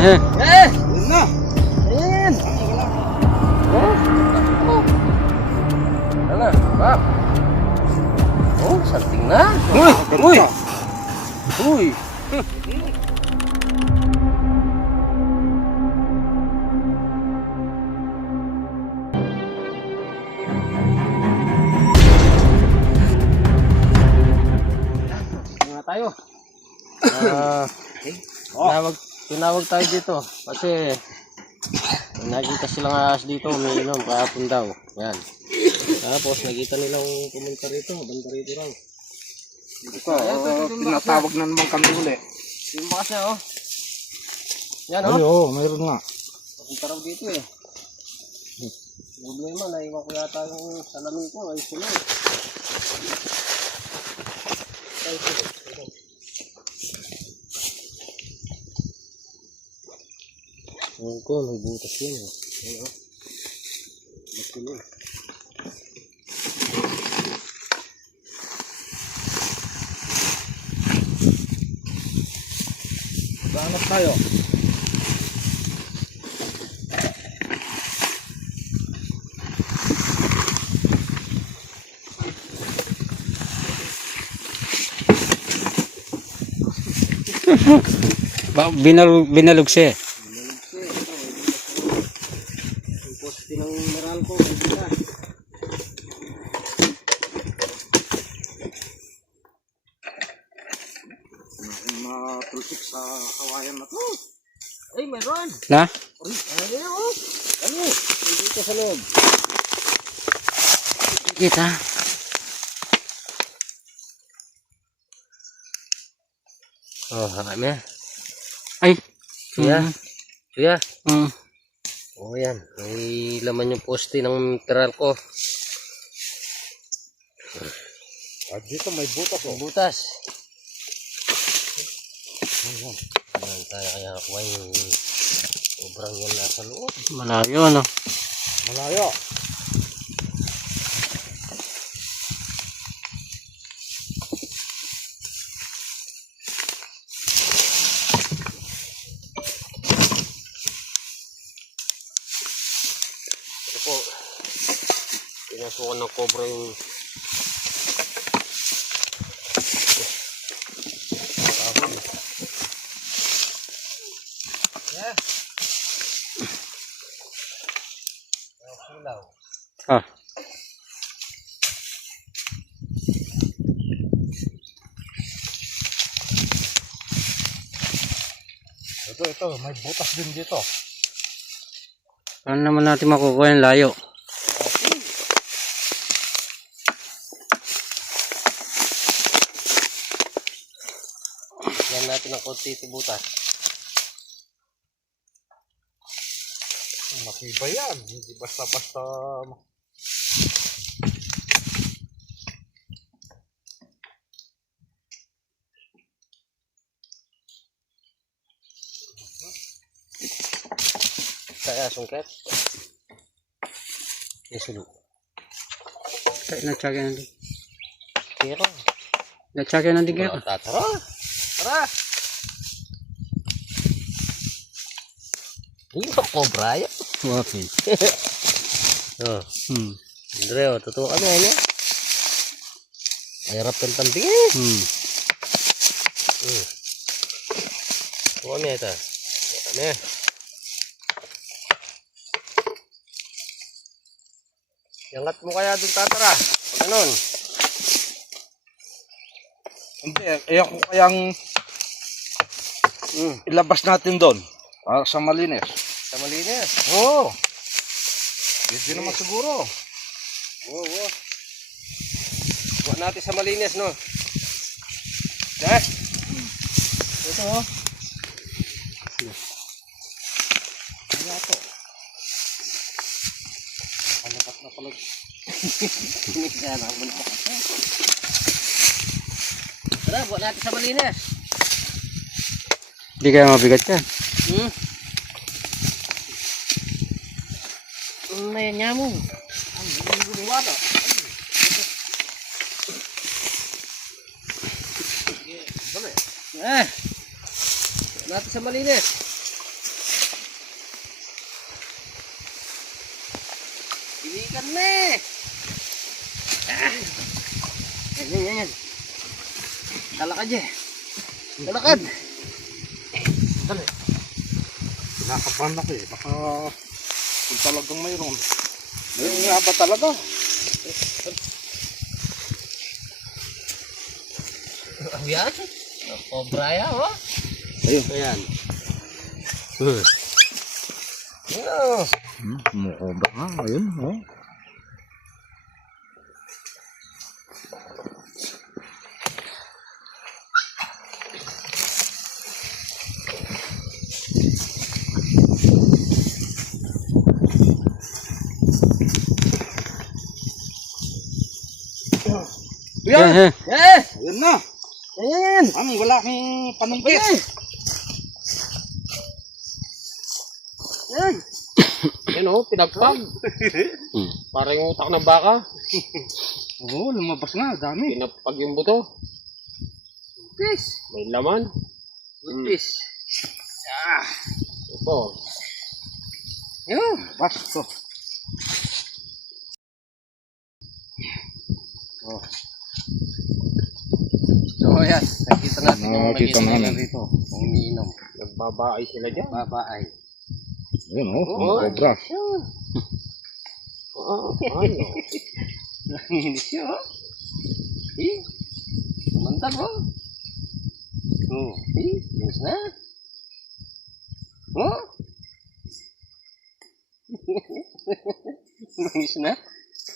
Yun na. Ayan. Ano? Bak. Oh, salting na. Uy. Uy. Tayo. Tinawag tayo dito kasi nakita silang ahas dito, umiinom kahapon daw. Yan. Tapos nakita nilang pumunta rito, banda rito raw. Ito, tinatawag na naman kami uli. Yung bakas niya, oh. Yan, Ay, oh. mayroon nga. Papunta raw dito eh. Problema, naiwan ko yata yung salamin ko. Ay, sunod. Ayun ko, may butas yun eh. Ayun o. Bakilo. Hanap tayo. Binalog siya. Yung poste ng meral ko, kita. Matulsik sa kawayan na to. Ay, meron! Na? Ay, oh! Ano? Dito sa loob. Kita. Oh, hakame. Ay. Suya. Suya. Mm. Oh, yan. May laman yung poste ng meral ko. At dito may butas oh. Butas. Ayan tayo kaya kuha yung sobrang yan nasa loob. Malayo, no? Malayo. Ito po. Pinasukan ng cobra yung kahon. Yeah. Silaw. Ah. Ito, may butas din dito. Ano naman natin makukuha yung layo? Yan natin ang konti ito butas. Matibay yan. Hindi basta-basta. Kaya sungket. Isulo. Natsagyan natin. Pero. Natsagyan natin kaya. Tara. Tara. Hindi ba cobra yan? Wapin. Oh. Hmm. Andre, oh, totoo kami ano? Hirap ng tanding eh. Totoo kami ito. Kami. Yangat mo kaya dun tatara. Pag ganun. Hindi, ayan ko kayang ilabas natin doon. Para sa malinis. Sa malinis. Oo. Hindi naman siguro. Oo. Buat natin sa malinis, no? Eh? Ito, oh. Kaya to. Nakalapat na pala. Kaya ako muna. Tara, buat natin sa malinis. Hindi kaya mabigat yan. May nyamong. Ang gumawa. Natin sa malinis. Ne! Yan. Talakad eh. Talakad. Dali. Kinakabahan ako eh. Baka kung talagang mayroon. Mayroon nga ba talaga? Yan. Cobra yan, oh. Ayun. Ayan. Mukobra nga. Ayun. Oh. Yan. Ayun na. Ayan. Ang wala akong panungkit. Yan. Yan oh, pinagpag. Parang yung utak ng baka. Oo, lumabas nga. Dami. Pinagpag yung buto. Fish. May laman. Fish. Ito. Ayun. Basto. Oh. So yan, nakita natin yung Nakita nakita nila namin. rito. Umiinom. Nagbabaay sila dyan. Babaay. Ayun oh. Oo. Cobra. Oo, ano? Nanginis siya, oh. Mantap, oh. Bilis na. Oh. Bilis na.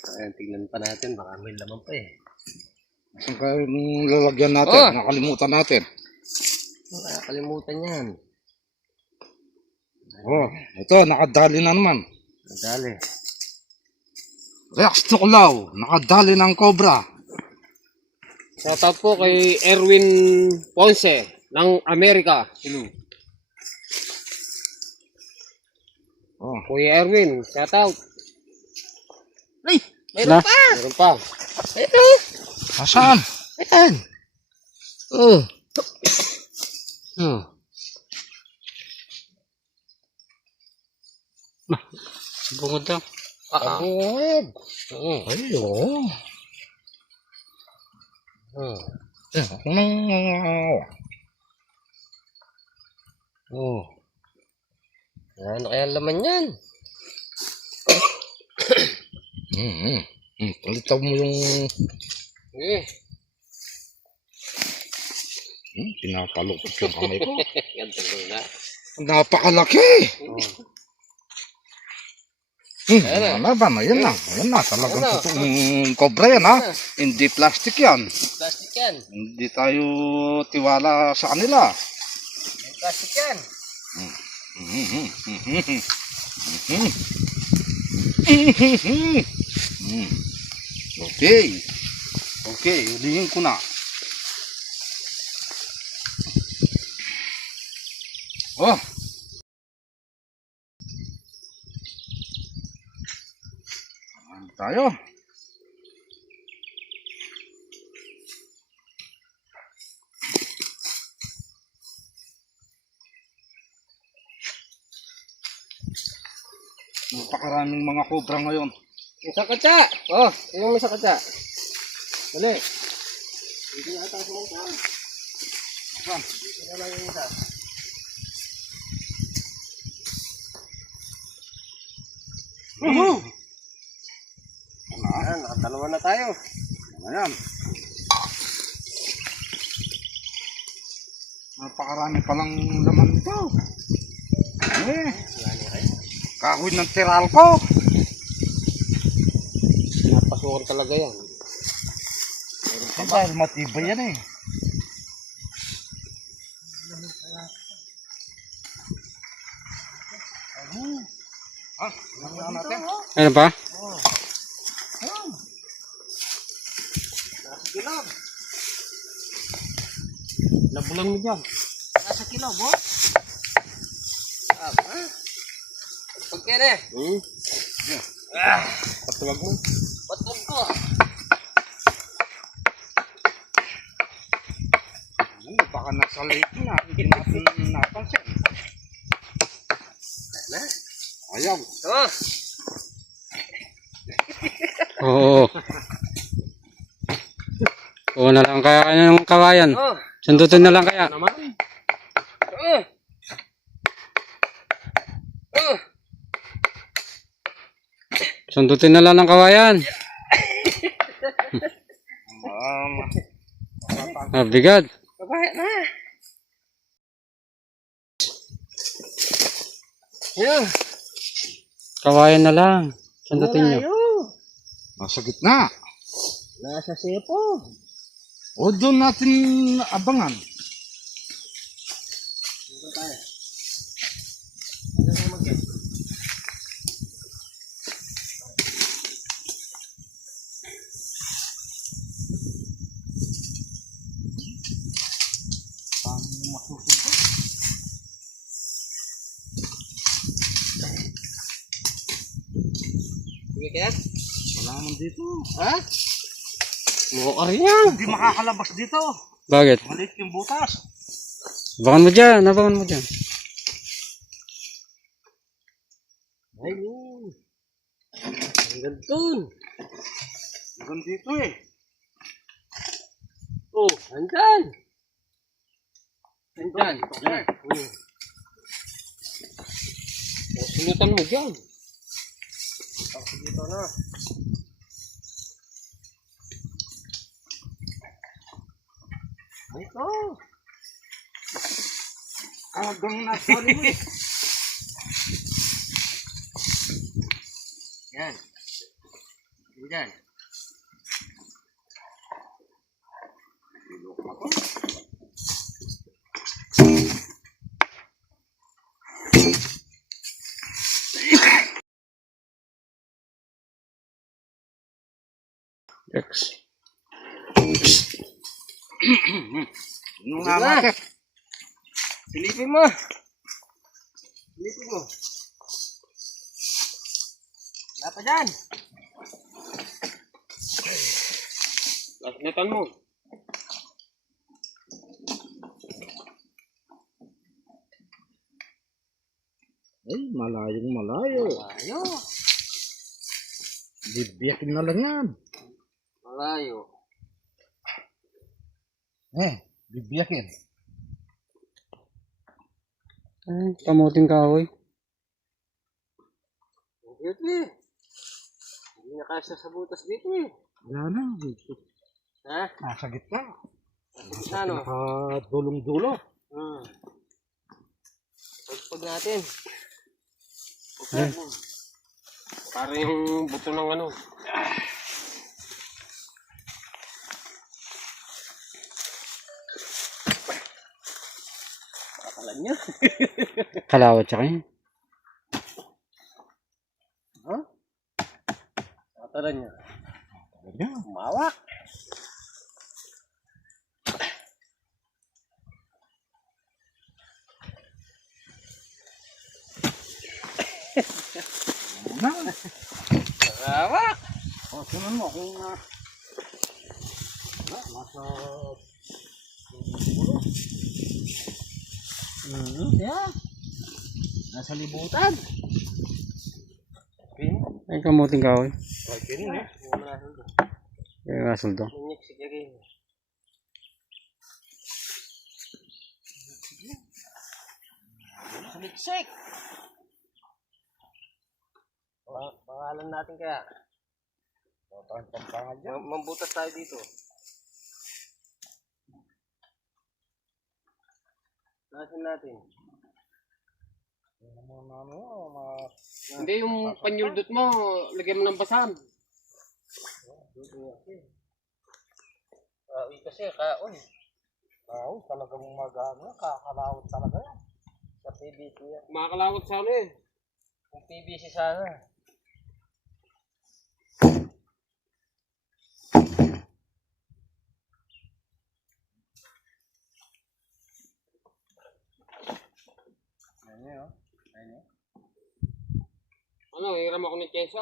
Ayan, tignan pa natin. Baka may laman pa eh. Saan kayong lalagyan natin? Oh. Nakalimutan natin. Nakakalimutan yan. Oh, ito, nakadali na naman. Nadali. Rex Tuklaw, nakadali ng cobra. Shoutout po kay Erwin Ponce ng Amerika. Oh, Kuya Erwin, shoutout. Ay, Wala. Meron pa. nasaan? Ayan. Oh. Bungod daw. Abod. Ay, oh. Ano kaya laman yan? Palitaw mo yung pinapalukot yung kamay ko. Ganto ko na. Napakalaki. Ayan Ano ba? Ayan na. Ayan na. Talagang Ayan na. totoong cobra yan ha. Hindi plastic yan. Plastic yan. Hindi tayo tiwala sa kanila. Plastic yan. Okay. Okay, hulihin ko na. Oh. Ano tayo? Napakaraming mga cobra ngayon. Isa katsa. Oh, tingnan mo sa katsa. Dali. Hindi ata sa mga tao. Saan? Dito na lang yung isa. Ayan, nakadalawa na tayo. Ayan. Napakarami palang laman ito. Kahoy ng tiral ko. Napasukan talaga yan. Dahil matibay yan eh. Natin. Ano ba? Nasa kilab. Labulan mo dyan. Nasa kilab, oh. Pagkyan eh. Patuwag mo. Patuwag ko. Baka nasa lake na. Hindi natin napansin. Na? Ayaw. Oh. Oo. Oo na lang kaya ng kawayan. Oh, Sundutin na lang kaya. naman. Oh. Oh. Sundutin na lang ng kawayan. Bigat. Babaya na. Yan. Kawayan na lang. Sundutin nyo. Malayo. Nasa gitna. Nasa sepo. O doon natin abangan. Dito tayo. Sige kaya? Wala naman dito. Ha? Mukha rin yan. Hindi makakalabas dito. Bakit? Maliit yung butas. Abangan mo dyan. Abangan mo dyan. Ayun. Hanggang dun. Hanggang dito eh. Oh, andyan. Andyan. Yan. O, sinutan mo dyan. Dito na. Ito. Hanggang nasa mo eh. Yan. Andyan. X. Yung Diba? naman. Silipin mo. Silipin mo. Wala pa dyan. Lasnetan mo. Ay, malayong malayo. Malayo. Bibiyakin na lang yan. Malayo. Bibiyakin. Ay, kamuting kahoy. Dito eh. Hindi na kasya sa butas dito eh. Wala na. Ha? Nasa gitna. Ano? Nakadulong-dulo. Pagpag natin. Pagpag mo. Para yung buto ng ano. Pakalan niya. Kalawat siya kayo. Ha? Pakalan niya. Yan. Umawak. Muna. Umawak. O, sunan mo kung nasa dulo. Yeah. Nasa libutan. Ay, kamuting kahoy. Ay, kinin eh. Kaya nga suldo. Minyik si Kirin. Saliksik. Pangalan natin kaya. Tangan dyan. Mambutas tayo dito. Nasin natin. Hindi yung panyuldot mo, lagyan mo ng basam. Kasi kaon. Talagang kakalawot talaga yan. Sa PVC yan. Makakalawat sana eh. Kung PVC sana. Ano, hiram ako ng keso?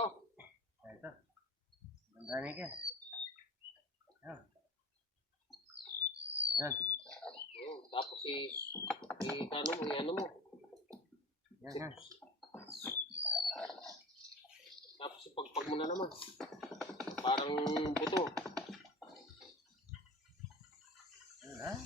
Ito. Ganda ka. Yan. Yan. Tapos ano mo. Yan. Tapos ipagpag mo na naman. parang buto. Ano?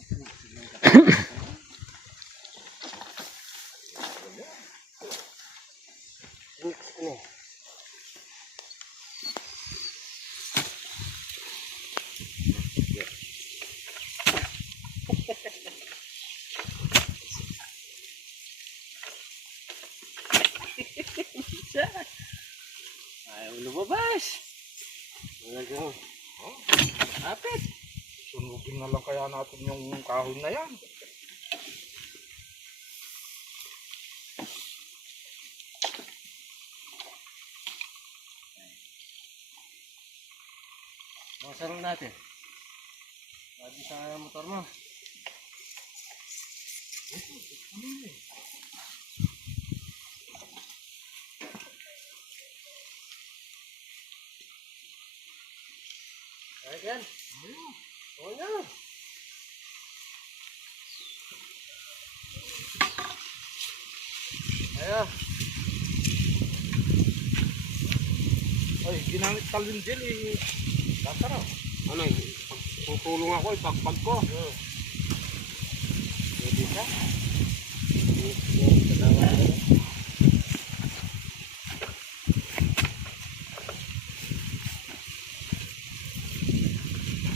Ayaw lumabas. Talagang kapit. Sunugin na lang kaya natin yung kahoy na yan. Masarong natin. Lagi sa motor mo. Ayan. Oo na. Ayan. Ay, ginamit talindil eh. Tatara. Ano eh? Tutulong ako, ipagpag ko. Pwede ka?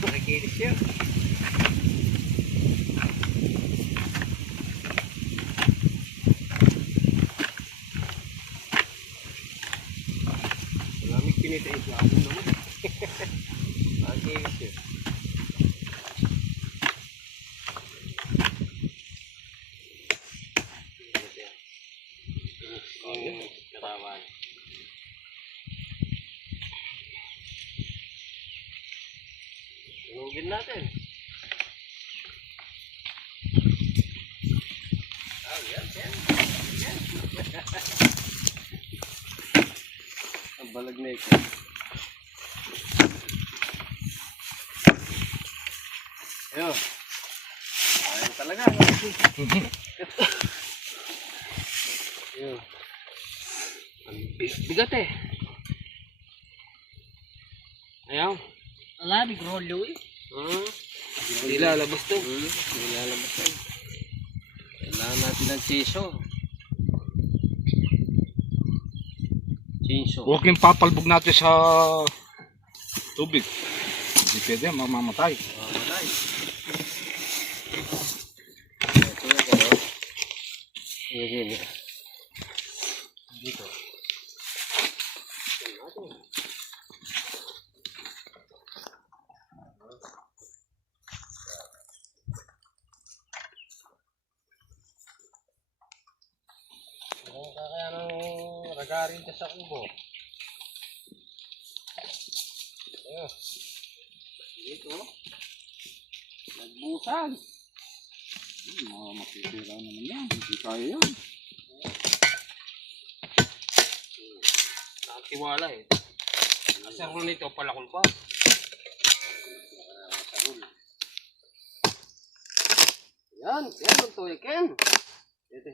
Nakikinis yan. Malamig pinitayin sa ako naman. Nakikinis yun. Karawan. Tunugin natin. Yan. Ang balag na ito. Ayun. Ayun talaga. Ayun. Ang bigat eh. Ayaw. Wala, bigrolyo eh. Hindi lalabas to. Hindi lalabas to. Kailangan natin ng cheso. Cheso. Huwag yung papalbog natin sa tubig. Hindi pwede yan, mamamatay. Mamatay. Ito na kayo. Sige. Dito. Kaya nang ragarin ka sa kubo. Ayun. Dito. Nagbusan. Mga matitira naman yan. Hindi kaya yan. Nakatiwala eh. Asarol nito palakol pa. Yan ito Ken. Ito.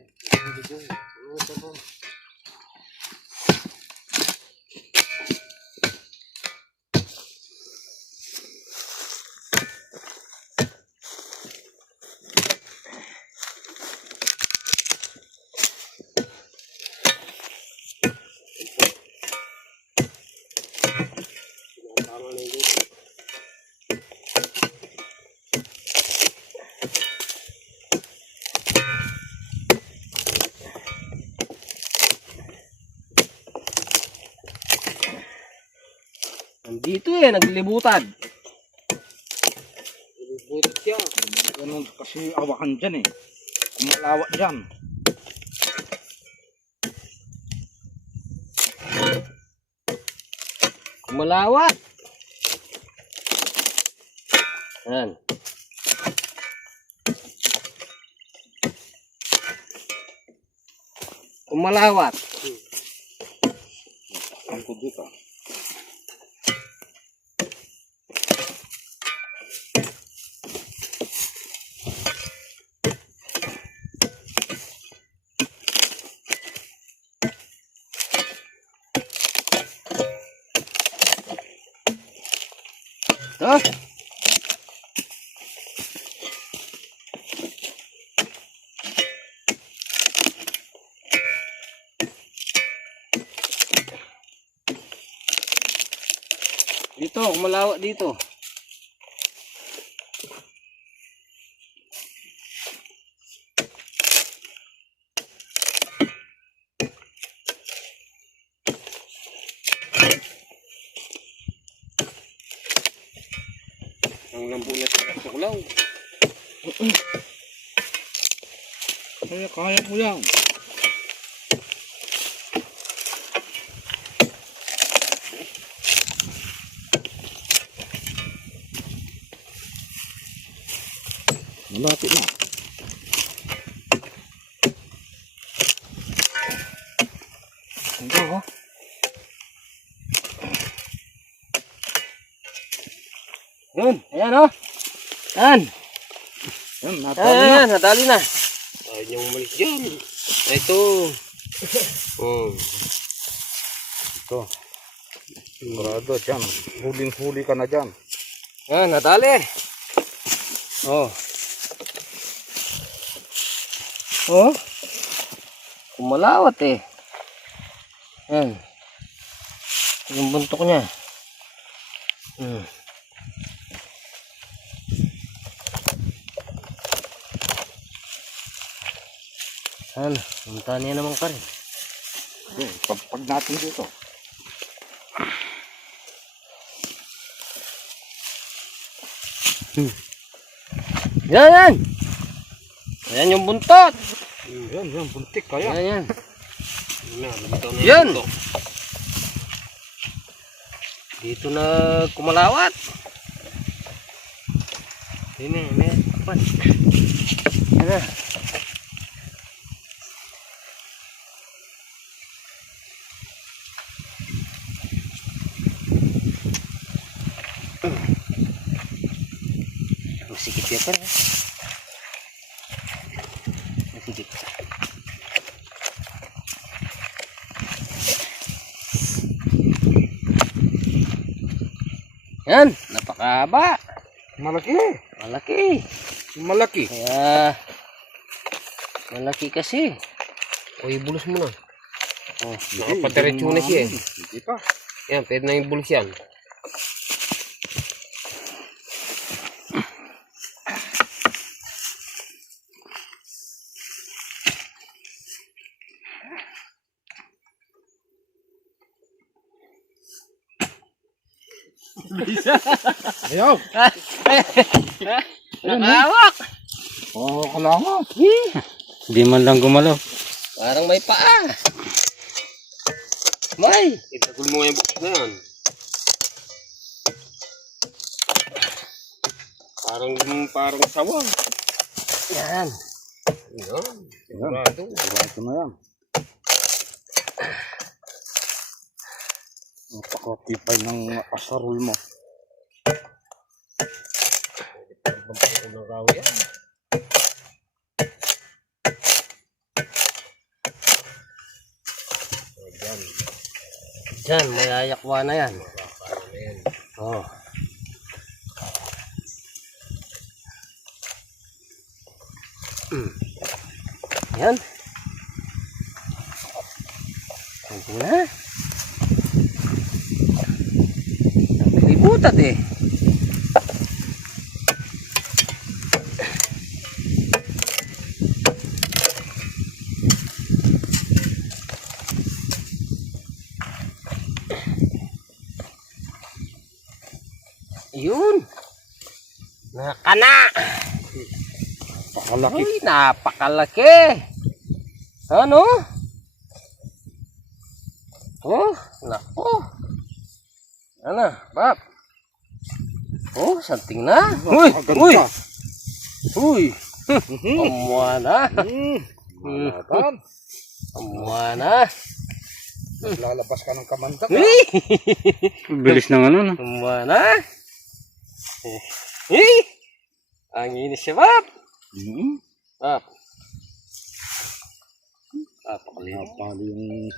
Nandito eh, naglilibutan. Naglilibutan siya. Ganun kasi awakan dyan eh. Kung malawak dyan. Malawak. Yan. Kumalawat. Ang ko dito. Ah. Dito, malawak dito. Ang lambo na sa tuklaw. Kaya mo yan. Malapit na. Ito, oh. Yun, ayan o. Ayan. Yan, natalo na. Ayan, nadali na. Ayaw niyang umalis dyan. Ito. Oh. Ito. Sigurado dyan. Huling-huli ka na dyan. Ayan, nadali. Oh. Oh. Kumalawat eh. Ayan. Yung buntok niya. Ayan, punta niya naman ka rin. Okay, pag natin dito. Yan, yan. Ayan yung buntot. Yan, buntik kaya. Ayan, yan. Yan. Dito na kumalawat. Ini, kapan? Ano? Masikip ya kan? Masikip. Yan, napakahaba. Malaki. Malaki. Malaki. Kaya, malaki kasi. O, ibulos mo na. Oh, nakapadiretso na siya eh. Hindi pa. Yan, pwede na yung bulos yan. Ayaw. Nakahawak. Oo, kailangan. Hindi man lang gumalaw. Parang may paa. May. Itagol mo yung bukas na yan. Parang sawang. Yan. Yan. Sigurado. Sigurado na yan. Napakatipay ng asarol mo. Diyan, may ayakwa na yan. Oh. Yan. Ito na. Nakalibutat eh. Yun. Nakana. Napakalaki. Uy, napakalaki. Ano? Oh, nako. Ano, Bab? Oh, santing na. Uy, uy. Uy. Amuha na. Malatan. Amuha na. Lalabas ka ng kamandag. Uy. Bilis ng ano, no? Amuha na. Uy. Ang inis siya, Bab. Bab. Napakalimutan. Napali yung...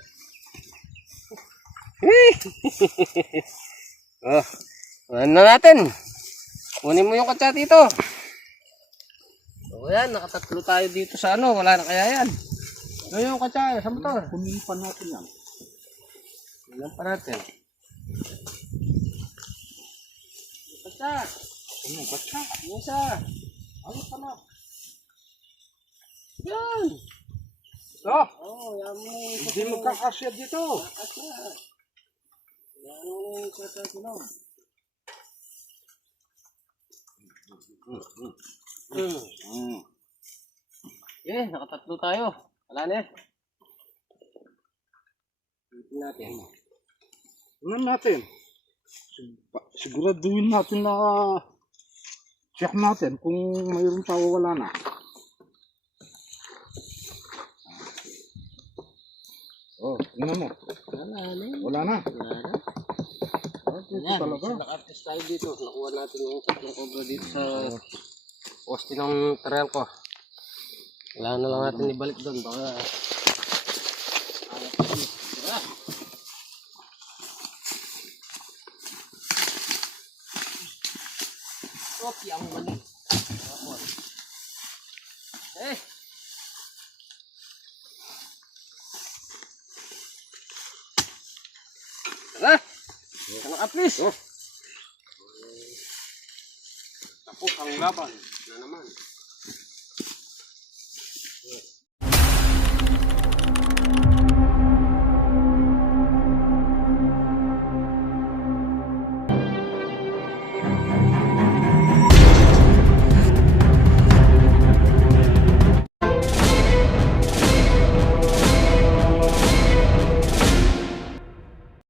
Oh, ano na natin? Kunin mo yung katsa dito. O yan, nakatatlo tayo dito sa ano. Wala na kaya yan. Ano yung katsa sa motor? Kunin pa natin yan. Ilan pa natin? Katsa. Ano, katsa? Yung isa. Ano pa na? Yan. Ito, Oo, yan mo yung hindi magkakasya dito. katsa. Yan mo yung katsa sila. Eh, nakatatlo tayo. Wala na eh. Tingnan natin. Tingnan natin. Siguraduhin natin na check natin kung mayroon tao wala na. Oh, tingnan mo. Wala na eh. Wala na. Wala na. Dito Yan, talaga. naka-artist tayo dito. Nakuha natin yung tatlong cobra dito sa poste ng trail ko. Wala na lang natin ibalik doon. Baka Kopi ang mali. Eh! Tara! Kanang apis! Tapos ang laban. Na naman.